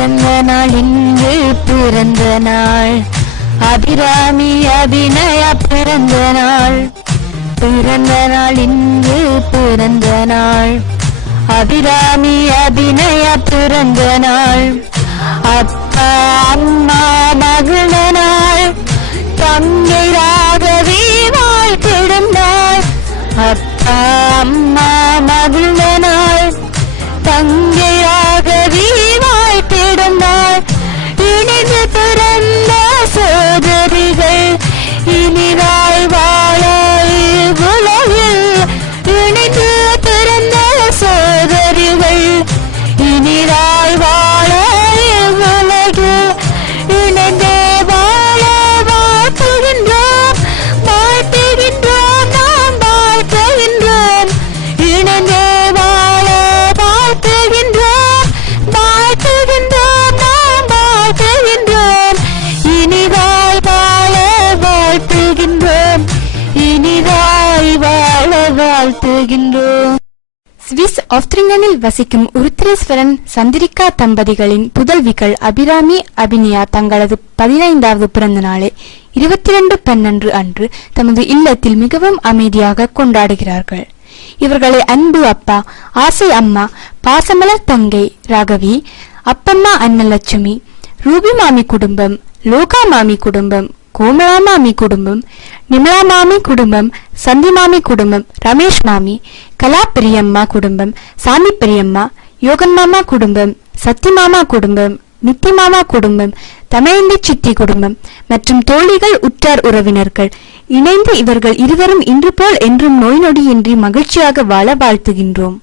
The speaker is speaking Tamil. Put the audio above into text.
பிறந்த நாள் இன்று பிறந்த நாள் அபிராமி அபிநயா பிறந்த நாள் பிறந்த நாள் இன்று பிறந்த நாள் அபிராமி அபிநயா பிறந்த நாள் அப்பா அம்மா மகிழ்ந்த நாள் தங்கை ராகவி வாழ்த்திடும் நாள் அப்பா அம்மா மகிழ்ந்த நாள் தங்கை ராகவி வாழ்த்திடும் நாள் இனிது பிறந்த சோதரிகள் இனிதாய் வாழ உலகில் இனிது பிறந்த சோதரிகள் இனிதாய் வாழ உலகில் இணைந்தே வாழ வாழ்த்துகின்றோம் வாழ்த்துகின்றோம் நாம் வாழ்த்துகின்றோம் இணைந்தே வாழ வாழ்த்துகின்றோம் வாழ்த்துகின்றோம் நாம் வாழ்த்துகின்றோம் இனிதாய் வாழ வாழ்த்துகின்றோம் இனிதாய் வாழ வாழ்த்துகின்றோம். ஸ்விஸ் ஆஸ்திரிங்கனில் வசிக்கும் உருத்திரேஸ்வரன் சந்திரிகா தம்பதிகளின் புதல்விகள் அபிராமி அபிநயா தங்களது 15வது பிறந்த நாளை 22/12 அன்று தமது இல்லத்தில் மிகவும் அமைதியாக கொண்டாடுகிறார்கள். இவர்களை அன்பு அப்பா, ஆசை அம்மா, பாசமலர் தங்கை ராகவி, அப்பம்மா அன்னலட்சுமி, ரூபி மாமி குடும்பம், லோகா மாமி குடும்பம், கோமலா மாமி குடும்பம், நிமலா மாமி குடும்பம், சந்தி மாமி குடும்பம், ரமேஷ் மாமி, கலா பெரியம்மா குடும்பம், சாமி பெரியம்மா, யோகன் மாமா குடும்பம், சத்தி மாமா குடும்பம், நித்தி மாமா குடும்பம், தமையந்தி சித்தி குடும்பம் மற்றும் தோழிகள் உற்றார் உறவினர்கள் இணைந்து இவர்கள் இருவரும் இன்று போல் என்றும் நோய் நொடியின்றி மகிழ்ச்சியாக வாழ வாழ்த்துகின்றோம்.